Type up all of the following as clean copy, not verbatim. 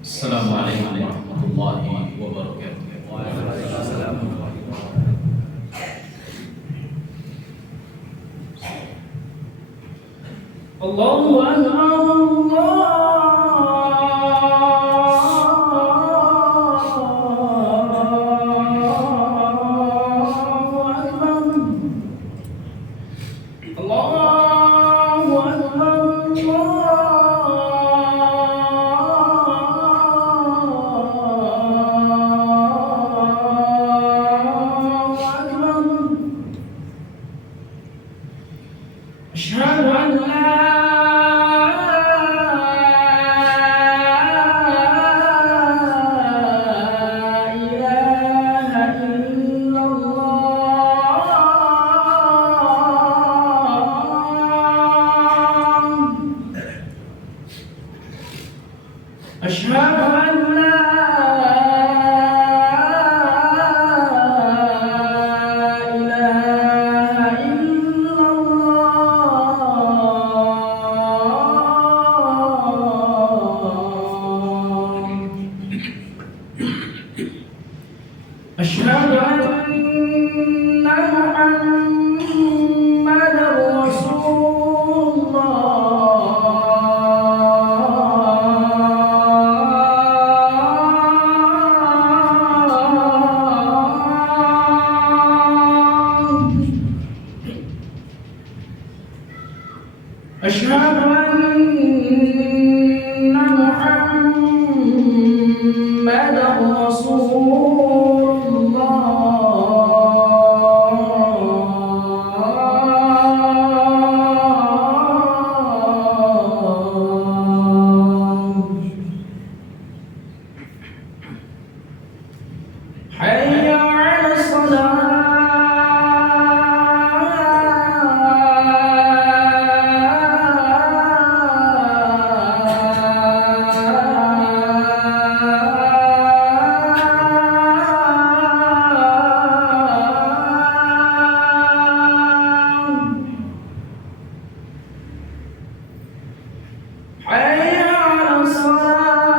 Assalamualaikum warahmatullahi wabarakatuh. Waalaikumsalam. Allahu Akbar, Allahu Akbar, أشهد أن لا إله إلا الله. أشهد أن لا إله إلا الله. أشهد أن محمدا رسول الله. أشهد أن محمدا رسول الله. حي على حي على الصلاة.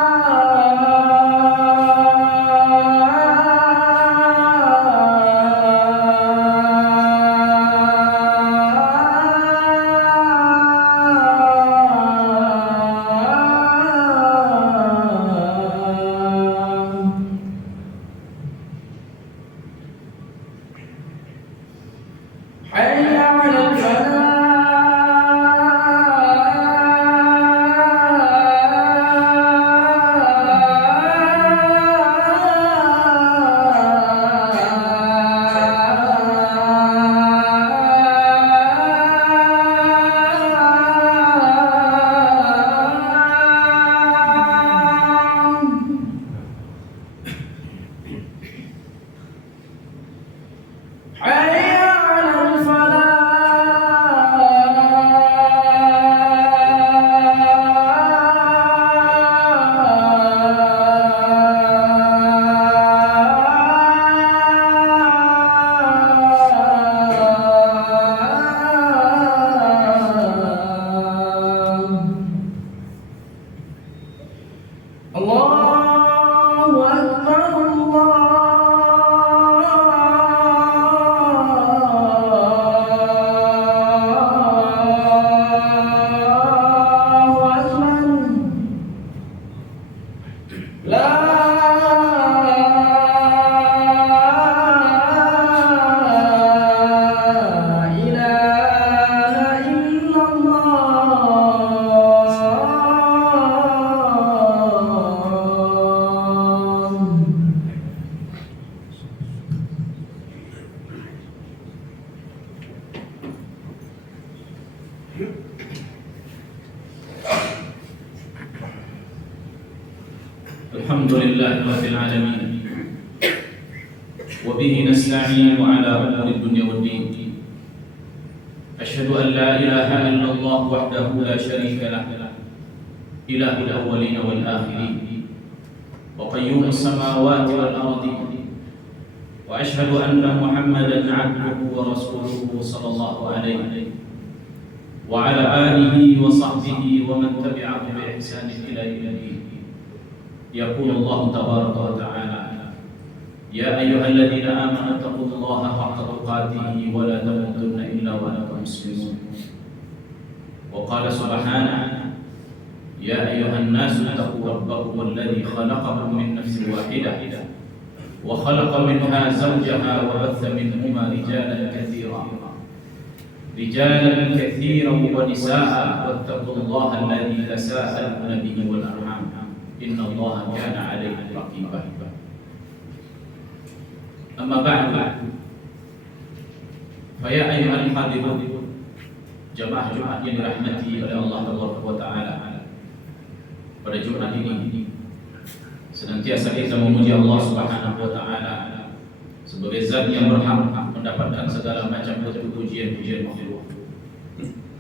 حي على الفلاح. حي على الفلاح. الله أكبر، الله أكبر. لا إله إلا الله. الحمد لله رب العالمين، وبه نستعين على أمور الدنيا والدين. أشهد أن لا إله إلا الله وحده لا شريك له، إله الأولين والآخرين، وقيوم السماوات والأرض. وأشهد أن محمدا عبده ورسوله صلى الله عليه وعلى آله وصحبه ومن تبعهم بإحسان إلى يوم الدين. يقول الله تبارك وتعالى: يا أيها الذين آمنوا اتقوا الله حق تقاته ولا تموتن إلا وأنتم مسلمون. وقال سبحانه: يا أيها الناس اتقوا ربكم الذي خلقكم من نفس واحدة وخلق منها زوجها وبث منهما رجالا كثيرا ونساء واتقوا الله الذي تساءلون به والأرحام إن الله كان عليكم رقيبا. أما بعد فيا أيها الحاضرون jamaah Jumat yang dirahmati oleh Allah Taala, pada Jumat ini senantiasa kita memuji Allah Subhanahu wa taala sebagai zat yang berhak mendapatkan segala macam pujian-pujian makhluk.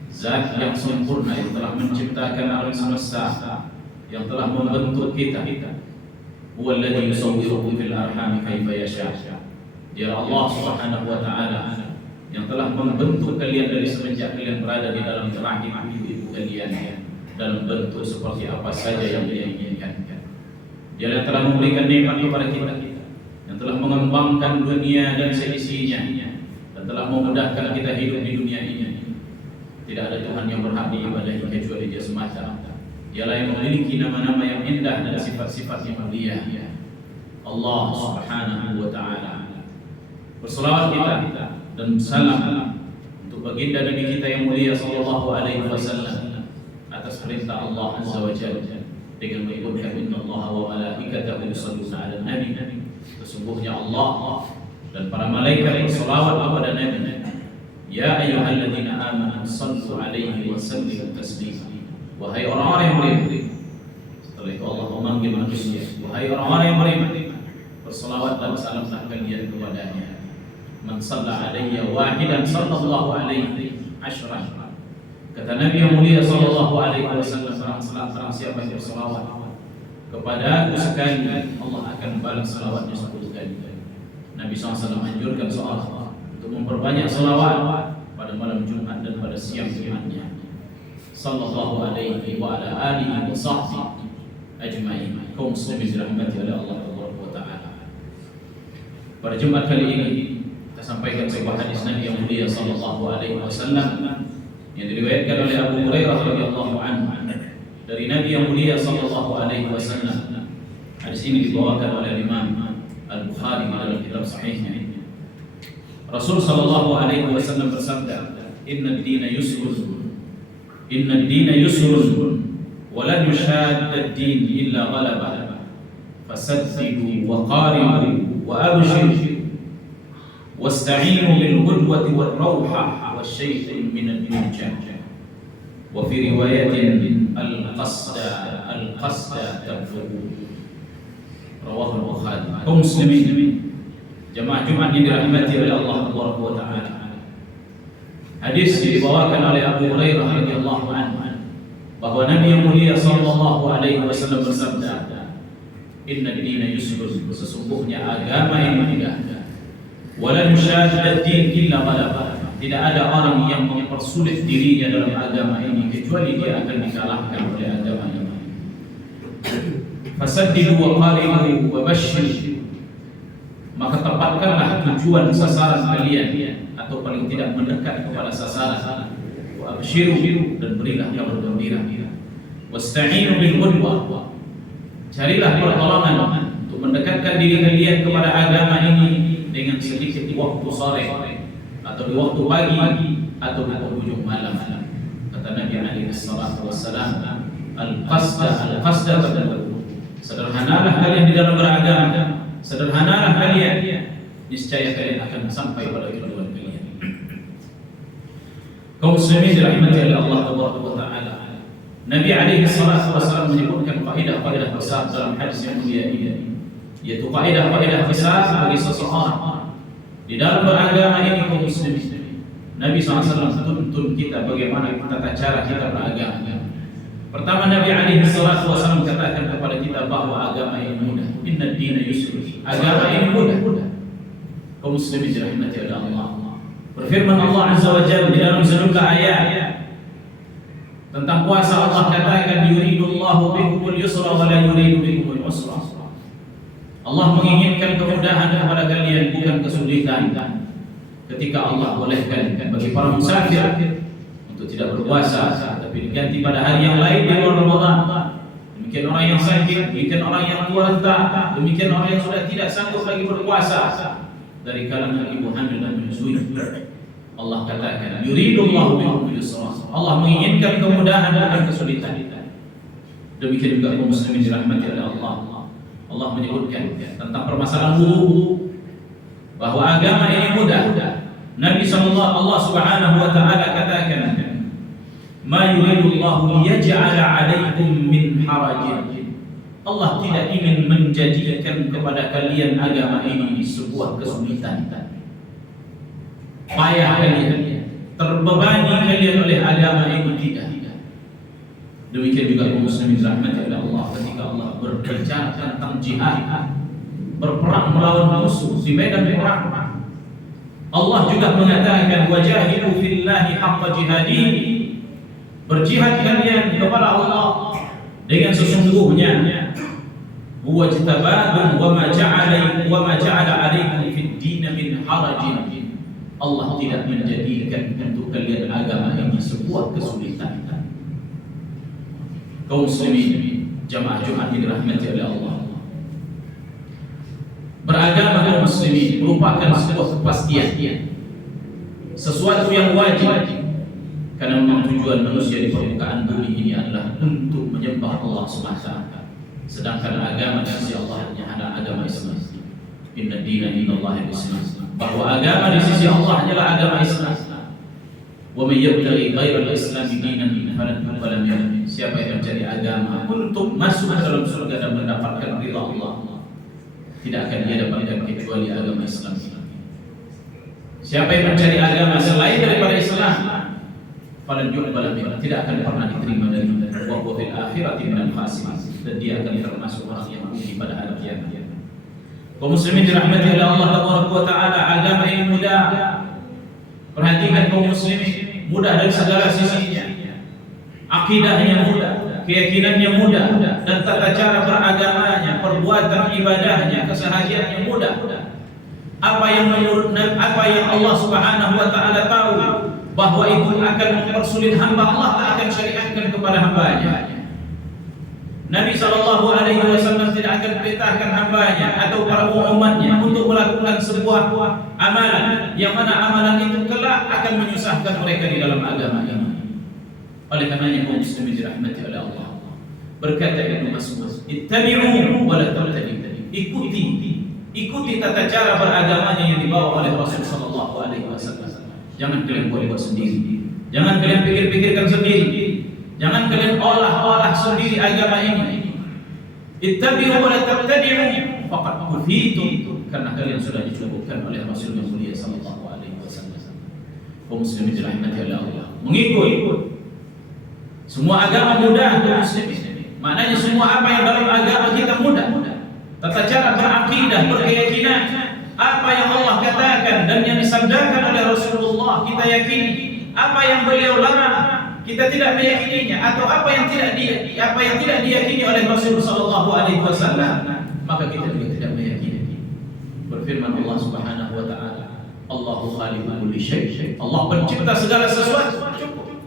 Zat yang sempurna yang telah menciptakan alam semesta, yang telah membentuk kita. Huwallazi yusawwirukum fil arham kaifa yasha. Dia Allah Subhanahu wa taala yang telah membentuk kalian dari semenjak kalian berada di dalam rahim ibu kalian dalam bentuk seperti apa saja yang Dia inginkan. Dia yang telah memberikan nikmat kepada kita, yang telah mengembangkan dunia dan seisinya, dan telah memudahkan kita hidup di dunia ini. Tidak ada Tuhan yang berhak diibadahi kecuali Dia semata. Dialah yang memiliki nama-nama yang indah dan sifat-sifat yang mulia. Allah Subhanahu wa taala. Berselawat kita dan salam untuk baginda Nabi kita yang mulia sallallahu alaihi wasallam atas perintah Allah Azza wa Jalla dengan menyebutkan innallaha wa malaikatahu yusholluna 'alan nabi. Sesungguhnya Allah dan para malaikat berselawat kepada Nabi. Ya ayyuhalladzina amanu shallu 'alaihi wa sallimu taslima. Wahai orang-orang yang beriman. Setelah itu Allah memanggil manusia, wahai orang-orang yang beriman, berselawat dan salamlah kalian kepadanya. Man shalla 'alayya wahidan sallallahu alaihi ashran. Kata Nabi yang mulia sallallahu alaihi wasallam, barang siapa yang berselawat kepada aku sekali, Allah akan balas selawatnya 10 kali. Nabi SAW anjurkan seorang untuk memperbanyak selawat pada malam Jumat dan pada siang Jumatnya. Sallallahu alaihi wa ala alihi wa sahbihi ajma'in. Kaum muslimin dirahmati oleh Allah Taala. Pada Jumat kali ini kita sampaikan sebuah hadis Nabi yang mulia sallallahu alaihi wasallam yang diriwayatkan oleh Abu Hurairah radhiyallahu anhu dari Nabi yang mulia sallallahu alaihi wasallam. Hadis ini dibawakan oleh Imam Al-Bukhari dalam kitab sahihnya. Rasul sallallahu alaihi wasallam bersabda, "Inna ad-dina yusrun. Inna ad-dina yusrun wa lan yushadda ad-din illa ghalaba. Fasaddidu wa qaribu wa abshiru. واستعينوا بالقدوة والروحة والشيء من الدنجة وفي رواية القصد تبلغ." رواه البخاري. Kaum muslimin jemaah Jumat yang dirahmati oleh Allah Taala. Hadis dibawakan oleh Abu Hurairah radhiyallahu anhu bahwa Nabi yang mulia sallallahu alaihi wasallam bersabda, "Inna ad-dina yusrun." Sesungguhnya agama ini mudah. Walan yushadda ad-din illa ghalaba. Tidak ada orang yang mempersulit dirinya dalam agama ini kecuali dia akan dikalahkan oleh agama ini. Fasaddidu wa qaribu wa bashir. Maka tepatkanlah tujuan sasaran kalian atau paling tidak mendekat kepada sasaran. Wa abshiru, dan berilah kabar gembira. Wasta'inu bil qudwah. Carilah pertolongan untuk mendekatkan diri kalian kepada agama ini dengan sedikit di waktu sore atau di waktu pagi atau di penghujung malam. Kata Nabi alaihi salatu wassalam, al-qasda tadallu. Sederhanalah kalian di dalam beragama, sederhanalah kalian, niscaya kalian akan sampai pada tujuan kalian. Kaum muslimin dirahmati oleh Allah Taala. Nabi alaihi salatu wassalam menyebutkan kaidah-kaidah besar dalam hadis yang mulia ini, yaitu kaidah-kaidah besar bagi seseorang di dalam beragama ini. Kaum muslimin, Nabi SAW tuntun kita bagaimana tata cara kita beragama. Pertama, Nabi alaihi salatu wasallam katakan kepada kita bahwa agama ini mudah. Inna ad-dina yusr. Agama ini mudah. Kaum muslimin dirahmati oleh Allah. Berfirman Allah Azza wa Jalla di dalam sejumlah ayat tentang puasa, Allah katakan, yuridullahu bikumul yusra wa la yuridu bikumul nusrah. Allah menginginkan kemudahan kepada kalian, bukan kesulitan. Ketika Allah bolehkan bagi para musafir untuk tidak berpuasa, tapi diganti pada hari yang lain di luar Ramadan. Demikian orang yang sakit, demikian orang yang tua renta, demikian orang yang sudah tidak sanggup lagi berpuasa dari kalangan ibu hamil dan menyusui. Allah katakan, yuridullahu bikumul yusra. Allah menginginkan kemudahan bukan kesulitan. Demikian juga kaum muslimin dirahmati oleh Allah. Allah menyebutkan tentang permasalahan wudu bahwa agama ini mudah. Nabi Allah Subhanahu wa taala katakan, "Ma yuridullahu liyaj'ala 'alaikum min harajin." Allah tidak ingin menjadikan kepada kalian agama ini sebuah kesulitan. Payah kalian, terbebani kalian oleh agama ini, tidak. Demikian juga kaum muslimin rahmati oleh Allah ketika Allah berbicara tentang jihad, berperang melawan musuh di medan perang. Allah juga mengatakan, wajahidu fillahi haqqa jihadi. Berjihad kalian kepada Allah dengan sesungguhnya. Huwa jtabakum wa ma ja'ala 'alaikum fid din min harajin. Allah tidak menjadikan untuk kalian agama ini sebuah kesulitan. Kaum muslimin, jamaah Jumat yang dirahmati oleh Allah, beragama kaum muslimin merupakan sebuah kepastian, sesuatu yang wajib, karena memang tujuan manusia di permukaan bumi ini adalah untuk menyembah Allah SWT. Sedangkan agama di sisi Allah hanya ada agama Islam. Inna dina indallahi Islam. Bahwa agama di sisi Allah adalah agama Islam. Wa may yabtaghi ghayra al-islam dinan falan yuqbal minhu. Siapa yang mencari agama untuk masuk ke dalam surga dan mendapatkan ridha Allah, tidak akan dia dapatkan kecuali agama Islam. Siapa yang mencari agama selain daripada Islam, falan yuqbal minhu, tidak akan pernah diterima dari wa huwa fil akhirati minal khasirin, dan dia akan termasuk orang yang rugi pada hari kiamat. Kaum muslimin dirahmati oleh Allah Taala, agama ini mudah. Perhatikan kaum muslimin, mudah dari segala sisinya. Akidahnya mudah, keyakinannya mudah, dan tata cara beragamanya, perbuatan ibadahnya, kesehariannya mudah. Apa yang Allah Subhanahu wa taala tahu bahwa itu akan mempersulit hamba, Allah tak akan syariatkan kepada hambanya. Nabi SAW tidak akan perintahkan hambanya atau para umatnya untuk melakukan sebuah amalan yang mana amalan itu kelak akan menyusahkan mereka di dalam agama ini. Oleh karenanya kaum muslimin dirahmati oleh Allah, berkata Ibnu Mas'ud, ittabi'u wa la tabtadi'u. Ikuti tata cara beragamanya yang dibawa oleh Rasul sallallahu alaihi wasallam. Jangan kalian buat sendiri. Jangan kalian pikir-pikirkan sendiri. Jangan kalian olah-olah sendiri agama ini. Ittabi'u wa la tabtadi'u faqad kufitum, karena kalian sudah dicukupkan oleh Rasul yang mulia sallallahu alaihi wasallam. Kaum muslimin dirahmati oleh Allah, mengikut semua agama mudah kaum muslimin. Maknanya semua apa yang dalam agama kita mudah. Tata cara berakidah, berkeyakinan, apa yang Allah katakan dan yang disabdakan oleh Rasulullah kita yakini. Apa yang beliau larang kita tidak meyakininya, atau apa yang tidak diyakini oleh Rasulullah sallallahu alaihi wasallam, maka kita juga tidak meyakini. Berfirman Allah Subhanahu wa taala, Allahu khaliqu kulli syai'. Allah pencipta segala sesuatu. Cukup.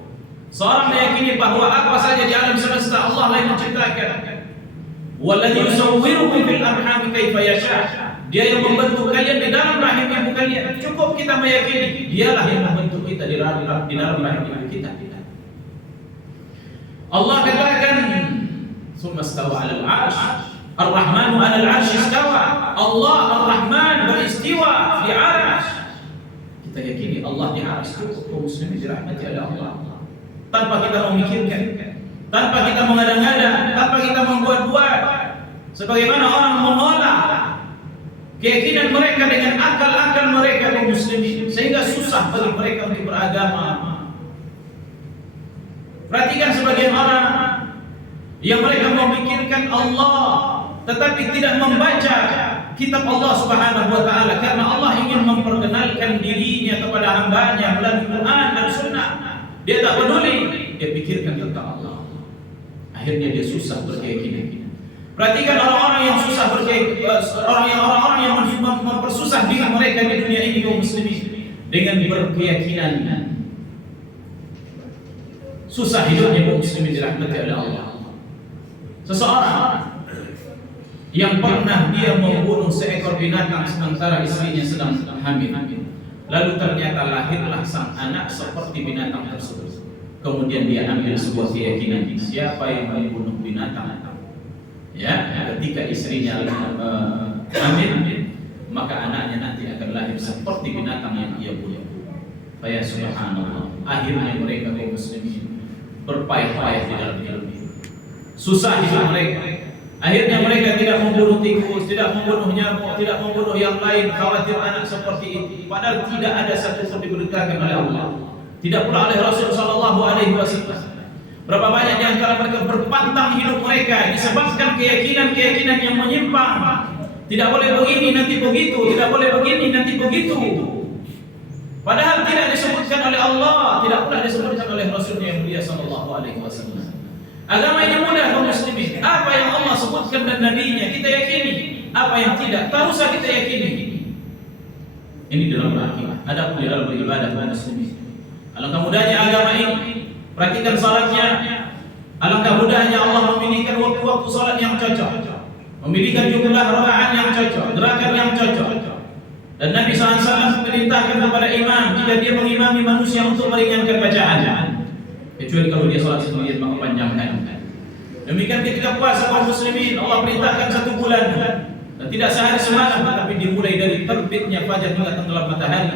Seorang meyakini bahwa apa saja di alam semesta Allah lah yang menciptakan. Walladzi yusawwirukum fil arham kaifa yasha. Dia yang membentuk kalian di dalam rahim ibu kalian. Cukup kita meyakini dialah yang membentuk kita di dalam rahim ibu kita. Allah katakan, "Tsumma istawa 'alal 'arsy." Ar-Rahmanu 'alal 'arsy istawa. Allah Ar-Rahman beristiwa di 'arsy. Kita yakini Allah di 'arsy. Kaum muslimin dirahmati oleh Allah. Tanpa kita memikirkan, tanpa kita mengada-ngada, tanpa kita membuat-buat. Sebagaimana orang menolak keyakinan mereka dengan akal-akal mereka kaum muslimin, sehingga susah bagi mereka untuk beragama. Perhatikan sebagian orang yang mereka memikirkan Allah tetapi tidak membaca kitab Allah Subhanahu wa taala, karena Allah ingin memperkenalkan dirinya kepada hambanya melalui Quran dan Sunnah. Dia tak peduli, dia pikirkan tentang Allah. Akhirnya dia susah berkeyakinan. Perhatikan orang-orang susah orang-orang yang mempersusah diri mereka di dunia ini kaum muslimin dengan berkeyakinan. Susah hidupnya kaum muslimin dirahmati oleh Allah. Seseorang yang pernah dia membunuh seekor binatang sementara istrinya sedang hamil, lalu ternyata lahirlah sang anak seperti binatang tersebut. Kemudian dia ambil sebuah keyakinan, siapa yang membunuh binatang, ya, ketika istrinya hamil, maka anaknya nanti akan lahir seperti binatang yang ia bunuh. Ya subhanallah, akhirnya mereka kaum muslimin berpayah-payah di dalam hidup ini. Susah hidup mereka. Akhirnya mereka tidak membunuh tikus, tidak membunuh nyamuk, tidak membunuh yang lain, khawatir anak seperti itu. Padahal tidak ada satu pun diberitakan oleh Allah. Tidak pula oleh Rasul sallallahu alaihi wasallam. Berapa banyak di antara mereka berpantang hidup mereka disebabkan keyakinan-keyakinan yang menyimpang. Tidak boleh begini nanti begitu, tidak boleh begini nanti begitu. Padahal tidak disebutkan oleh Allah, tidak pula disebutkan oleh Rasulnya yang mulia sallallahu alaihi wasallam. Agama ini mudah kaum muslimin. Apa yang Allah sebutkan dan nabinya kita yakini, apa yang tidak tak usah kita yakini. Ini dalam berakidah. Adapun di dalam beribadah kaum muslimin, alangkah mudahnya agama ini. Perhatikan salatnya. Alangkah mudahnya Allah memilihkan waktu-waktu salat yang cocok, memilihkan jumlah rakaat yang cocok, gerakan yang cocok. Dan Nabi SAW memerintahkan kepada imam jika dia mengimami manusia untuk meringankan bacaannya, kecuali kalau dia salat sendirian maka panjangkan. Demikian ketika puasa kaum muslimin, Allah perintahkan 1 bulan dan tidak sehari semalam, tetapi dimulai dari terbitnya fajar hingga tenggelam matahari.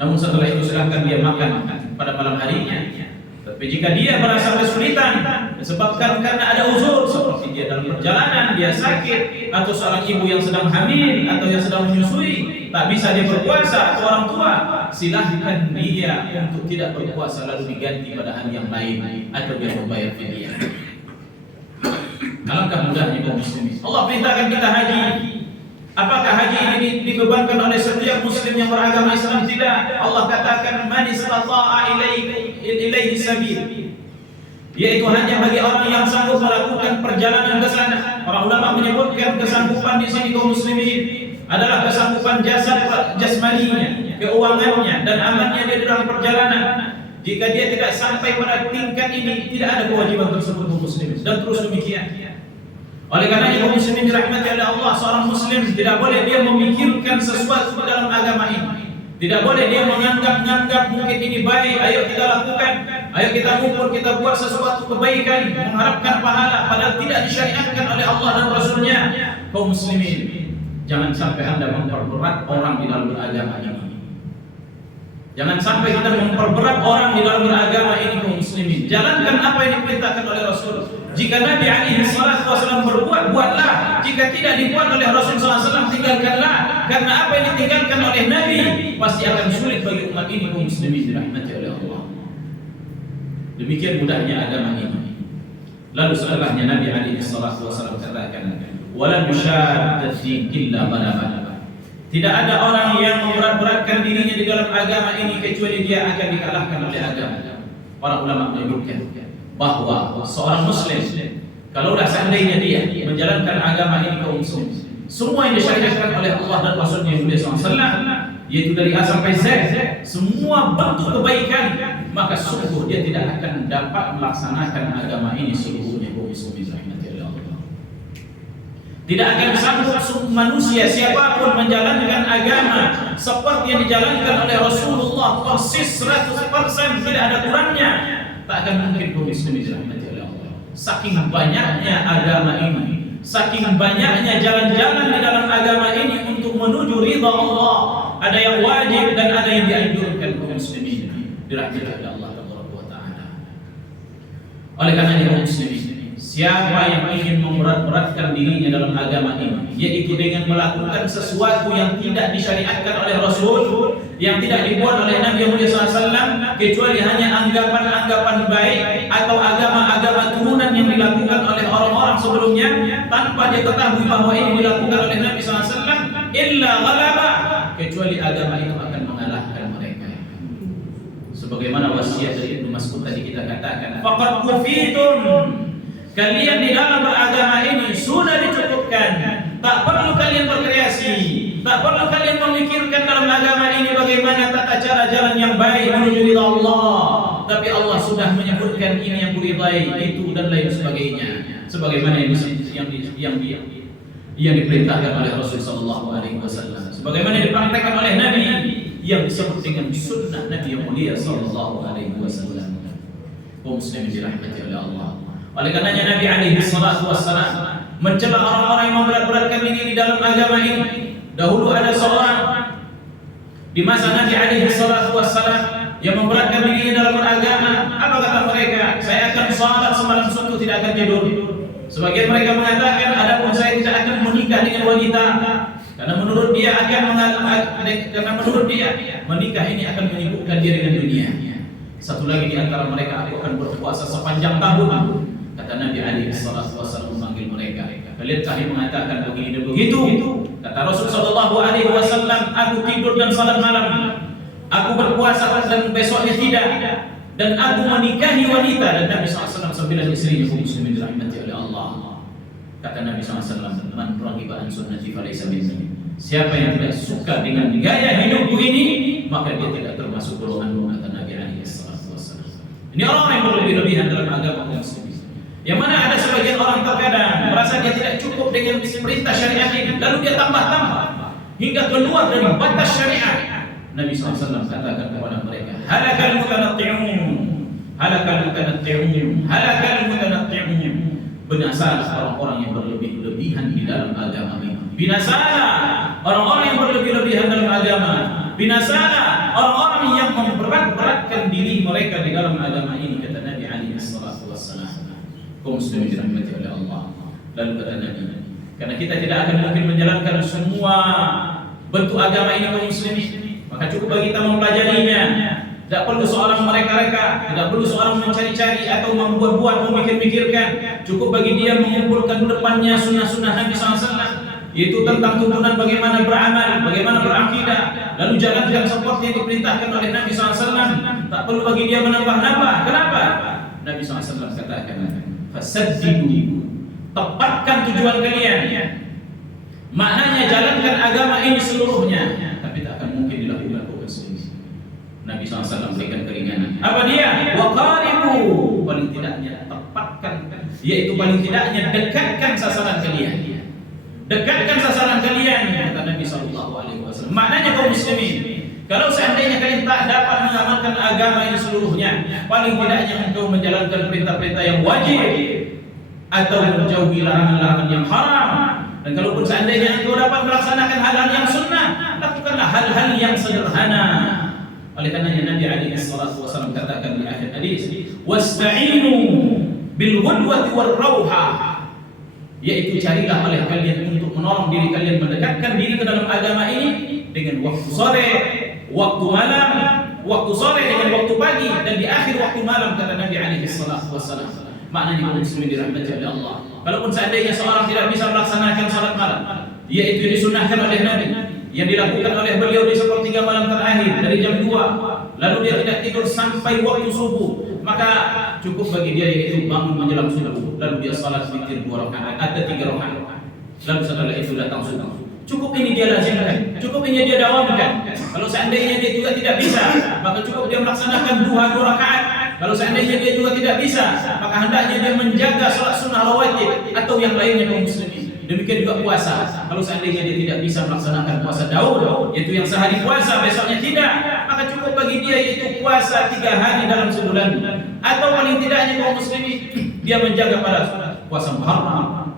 Namun setelah itu silahkan dia makan pada malam harinya. Tapi jika dia merasa kesulitan disebabkan karena ada uzur seperti dia dalam perjalanan, dia sakit, atau seorang ibu yang sedang hamil atau yang sedang menyusui, tak bisa dia berpuasa, atau orang tua, silahkan dia untuk tidak berpuasa lalu diganti pada hari yang lain, atau dia membayar fidyah. Alangkah mudahnya kaum muslimin. Allah perintahkan kita haji. Apakah haji ini dibebankan oleh setiap muslim yang beragama Islam? Tidak. Allah katakan man istata'a ilaihi sabil, yaitu hanya bagi orang yang sanggup melakukan perjalanan ke sana. Para ulama menyebutkan kesanggupan di sini kaum muslimin adalah kesanggupan jasmaninya, keuangannya, dan amannya dia dalam perjalanan. Jika dia tidak sampai pada tingkat ini, tidak ada kewajiban tersebut kaum muslimin, dan terus demikian. Oleh karenanya kaum muslimin dirahmati oleh Allah, seorang muslim tidak boleh dia memikirkan sesuatu dalam agama ini. Tidak boleh dia menganggap mungkin ini baik, ayo kita lakukan, ayo kita ngumpul, kita buat sesuatu kebaikan, mengharapkan pahala, padahal tidak disyariatkan oleh Allah dan Rasulnya. Kaum muslimin, jangan sampai Anda memperberat orang di dalam beragama ini. Jangan sampai kita memperberat orang di dalam beragama ini kaum muslimin. Jalankan apa yang diperintahkan oleh Rasul. Jika Nabi alaihi salatu wasallam berbuat, buatlah. Jika tidak dibuat oleh Rasul sallallahu alaihi wasallam, tinggalkanlah. Karena apa yang ditinggalkan oleh Nabi pasti akan sulit bagi umat ini kaum muslimin dirahmati oleh Allah. Demikian mudahnya agama ini. Lalu setelahnya Nabi alaihi salatu wasallam katakan, "Wala yushadda fi illa man." Tidak ada orang yang memberat-beratkan dirinya di dalam agama ini kecuali dia akan dikalahkan oleh agama. Para ulama menyebutkan bahwa seorang muslim kalaulah seandainya dia menjalankan agama ini kaum muslim, semua yang disyariatkan oleh Allah dan Rasulnya yang mulia SAW, yaitu dari A sampai Z, semua bentuk kebaikan, maka sungguh dia tidak akan dapat melaksanakan agama ini seluruhnya kaum muslimin rahimati oleh Allah. Tidak akan sanggup manusia siapapun menjalankan agama seperti yang dijalankan oleh Rasulullah persis 100%, tidak ada kurangnya. Tak akan mungkin kaum muslimin dirahmati oleh Allah. Saking banyaknya agama ini, saking banyaknya jalan-jalan di dalam agama ini untuk menuju ridha Allah. Ada yang wajib dan ada yang dianjurkan kaum muslimin dirahmati oleh Allah Taala. Oleh karena kaum muslimin, siapa yang ingin memberat-beratkan dirinya dalam agama ini, yaitu dengan melakukan sesuatu yang tidak disyariatkan oleh Rasul, yang tidak dibuat oleh Nabi Muhammad SAW, kecuali hanya anggapan-anggapan baik atau agama-agama turunan yang dilakukan oleh orang-orang sebelumnya, tanpa dia ketahui bahwa ini dilakukan oleh Nabi SAW, illa ghalaba, kecuali agama itu akan mengalahkan mereka. Sebagaimana wasiat dari Ibnu Mas'ud tadi kita katakan, faqad kufitum, kalian di dalam beragama ini sudah dicukupkan, kalian berkreasi, tak perlu kalian memikirkan dalam agama ini bagaimana tata cara jalan yang baik menuju ridha Allah. Tapi Allah sudah menyebutkan ini yang kuridai, itu dan lain sebagainya. Sebagaimana yang diperintahkan oleh Rasul sallallahu alaihi wasallam. Sebagaimana dipraktikkan oleh Nabi yang disebut dengan sunnah Nabi yang mulia sallallahu alaihi wasallam. Kaum muslimin dirahmati oleh Allah. Oleh karenanya Nabi alaihi salatu wassalam mencela orang-orang yang memberat-beratkan diri di dalam agama ini. Dahulu ada seorang di masa Nabi alaihi salatu wassalam yang memberatkan diri dalam beragama. Apa kata mereka? Saya akan salat semalam suntuk, tidak akan tidur. Sebagian mereka mengatakan, adapun saya tidak akan menikah dengan wanita, karena menurut dia menikah ini akan menyibukkan dia dengan dunia. Satu lagi di antara mereka, aku akan berpuasa sepanjang tahun. Kata Nabi alaihi salatu wasallam memanggil mereka, kalian kami mengatakan begini dan begitu. Kata Rasul sallallahu alaihi wasallam, aku tidur dan salat malam, aku berpuasa dan besoknya tidak, dan aku menikahi wanita. Dan Nabi SAW 9 istrinya, kaum muslimin dirahmati oleh Allah. Kata Nabi SAW, man raghiba an sunnati falaysa minni. Siapa yang tidak suka dengan gaya hidupku ini, maka dia tidak termasuk golonganku, kata Nabi alaihi salatu wasallam. Ini orang yang berlebih-lebihan dalam agama kaum muslimin. Yang mana ada sebagian orang terkadang merasa dia tidak cukup dengan perintah syariat ini, lalu dia tambah-tambah hingga keluar dari batas syariat. Nabi SAW katakan kepada mereka, halakal mutanatti'un, halakal mutanatti'un, halakal mutanatti'un. Binasalah orang-orang yang berlebih-lebihan di dalam agama ini. Binasalah orang-orang yang berlebih-lebihan dalam agama. Binasalah orang-orang yang memberat-beratkan diri mereka di dalam agama ini, kata Nabi alaihi salatu wassalam. Kaum muslimin dirahmati oleh Allah. Lalu kata Nabi, karena kita tidak akan mungkin menjalankan semua bentuk agama ini kaum muslimin, maka cukup bagi kita mempelajarinya. Tidak perlu seorang mereka-reka, tidak perlu seorang mencari-cari atau membuat-buat, memikir-mikirkan. Cukup bagi dia mengumpulkan depannya sunnah-sunnah Nabi SAW, yaitu tentang tuntunan bagaimana beramal, bagaimana berakidah, lalu jalankan seperti yang diperintahkan oleh Nabi SAW. Tak perlu bagi dia menambah-nambah. Kenapa? Nabi SAW katakan, fasaddidu, tepatkan tujuan kalian. Maknanya jalankan agama ini seluruhnya, tapi tak akan mungkin dilakukan kaum muslimin. Nabi SAW berikan keringanan. Apa dia? Waqaribu, paling tidaknya tepatkan, yaitu paling tidaknya dekatkan sasaran kalian. Dekatkan sasaran kalian, kata Nabi SAW. Maknanya kaum muslimin, kalau seandainya kalian tak dapat mengamalkan agama ini seluruhnya, paling tidaknya engkau menjalankan perintah-perintah yang wajib atau menjauhi larangan-larangan yang haram. Dan kalaupun seandainya engkau dapat melaksanakan hal-hal yang sunnah, lakukanlah hal-hal yang sederhana. Oleh karenanya Nabi alaihi salatu wasallam katakan di akhir hadis, wasta'inu bil ghudwati war rauha, yaitu carilah oleh kalian untuk menolong diri kalian, mendekatkan diri ke dalam agama ini dengan waktu sore, waktu malam, waktu sore dengan waktu pagi, dan di akhir waktu malam, kata Nabi alaihi salatu wasallam. Maknanya kaum muslimin dirahmati oleh Allah, kalaupun seandainya seorang tidak bisa melaksanakan salat malam, yaitu disunahkan oleh Nabi, yang dilakukan oleh beliau di sepertiga malam terakhir dari jam 2, lalu dia tidak tidur sampai waktu subuh, maka cukup bagi dia yaitu bangun menjelang subuh, lalu dia salat witir 2 rakaat atau 3 rakaat, lalu setelah itu datang subuh. Cukup ini dia lazimkan, cukup ini dia dawamkan. Kalau seandainya dia juga tidak bisa, maka cukup dia melaksanakan 2 rakaat. Kalau seandainya dia juga tidak bisa, maka hendaknya dia menjaga salat sunnah rawatib atau yang lainnya kaum muslimin. Demikian juga puasa. Kalau seandainya dia tidak bisa melaksanakan puasa Daud, yaitu yang sehari puasa besoknya tidak, maka cukup bagi dia yaitu puasa 3 hari dalam sebulan. Atau paling tidaknya kaum muslimin, dia menjaga pada puasa Muharram,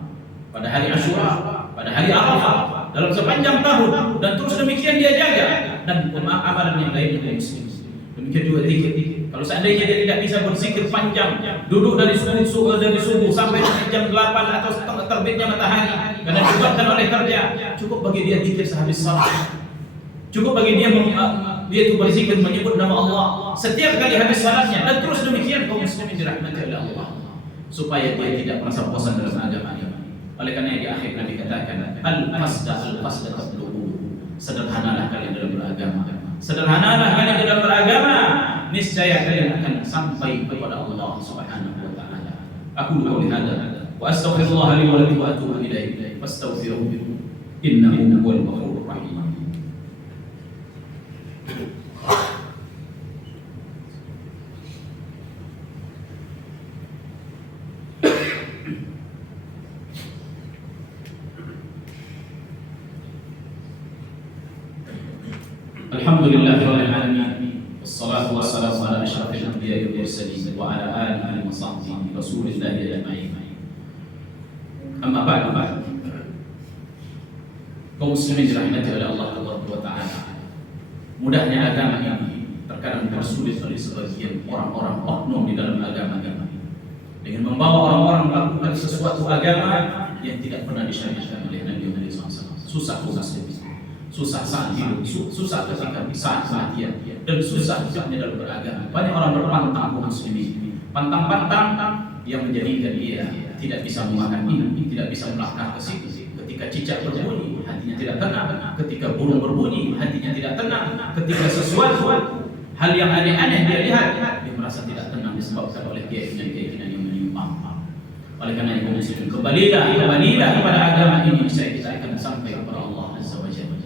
pada hari Asyura, pada hari Arafah, dalam sepanjang tahun, dan terus demikian dia jaga, dan amalan yang lainnya kaum muslimin. Demikian juga zikir. Kalau seandainya dia tidak bisa berzikir panjang, duduk dari subuh sampai jam 8 atau setengah terbitnya matahari, karena disebabkan oleh kerja, cukup bagi dia zikir sehabis salat. Cukup bagi dia itu berzikir menyebut nama Allah setiap kali habis salatnya, dan terus demikian kaum muslimin dirahmati oleh Allah, supaya dia tidak merasa bosan dalam agama ini. Oleh karena di akhir Nabi katakan, al-qasda tablughu, sederhanalah kalian dalam beragama. Sederhanalah kalian dalam beragama, niscaya kalian akan sampai kepada Allah Subhanahu wa taala. Aku qouli hadza wa astaghfirullah li wa lakum wa atubu ilaihi fastaghfiruhu. innahu huwal ghafurur rahim. Alhamdulillahirabbil alamin. Wassalatu wassalamu ala asyrafil anbiya'i wal mursalin wa ala alihi wa sahbihi rasulillahi ajma'in. Amma ba'du. Kaum muslimin dirahmati oleh Allah Subhanahu wa taala. Mudahnya agama ini terkadang dipersulit oleh sebagian orang-orang oknum di dalam agama ini dengan membawa orang-orang melakukan sesuatu agama yang tidak pernah disyariatkan oleh Nabi Muhammad SAW. Susah saat hidup, susah ketika saat kematian, dan susah juga dalam beragama. Banyak orang berpantang kaum muslimin, pantang-pantang yang menjadikan dia tidak bisa memakan ini, tidak bisa melangkah ke situ. Ketika cicak berbunyi, hatinya tidak tenang. Ketika burung berbunyi, hatinya tidak tenang. Ketika sesuatu hal yang aneh-aneh dia lihat, dia merasa tidak tenang disebabkan oleh keyakinan-keyakinan yang menyimpang. Oleh karena itu, muslimin, kembalilah kepada agama ini. Kita akan sampai kepada Allah Azza wa Jalla.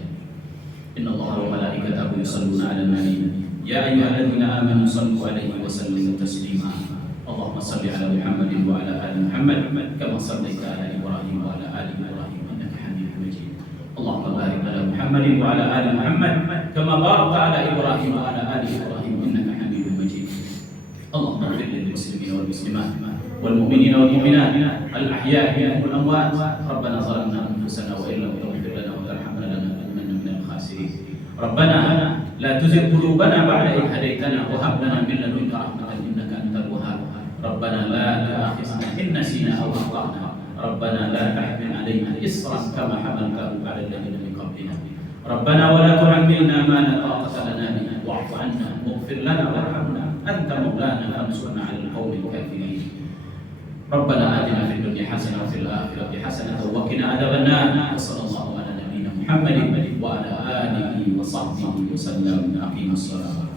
Inna Allah wa malaikatahu yusalluna 'alan nabi. Ya ayyuhalladzina amanu sallu 'alaihi wa sallimu taslima. Allahumma salli 'ala Muhammadin wa 'ala ali Muhammad kama shallaita 'ala Ibrahim wa 'ala ali Ibrahim innaka Hamidum Majid. Allahumma barik 'ala Muhammadin wa 'ala ali Muhammad kama barakta 'ala Ibrahim wa 'ala ali Ibrahim innaka Hamidum Majid. Allahumma ighfir lil muslimina wal muslimat wal mu'minina wal mu'minat al ahya'i minhum wal amwat. Rabbana zalamna anfusana wa illam taghfir lana wa tarhamna lanakunanna minal khasirin. Rabbana la tuzigh qulubana ba'da idh hadaytana wa hab lana min ladunka rahmatan innaka antal wahhab. Rabbana la tu'akhidhna in nasina aw akhtana. Rabbana la tahmil 'alaina isran kama hamaltahu 'ala alladhina min qablina. Rabbana wa la tuhammilna ma la taqata lana bihi wa'fu 'anna waghfir lana warhamna anta maulana fansurna 'alal qawmil kafirin. Rabbana atina fid dunya hasanah wa fil akhirati hasanah wa qina adzabannar. Sallallahu ala nabiyyina Muhammadin wa ala alihi wa sahbihi wa sallam. Aqimus shalah.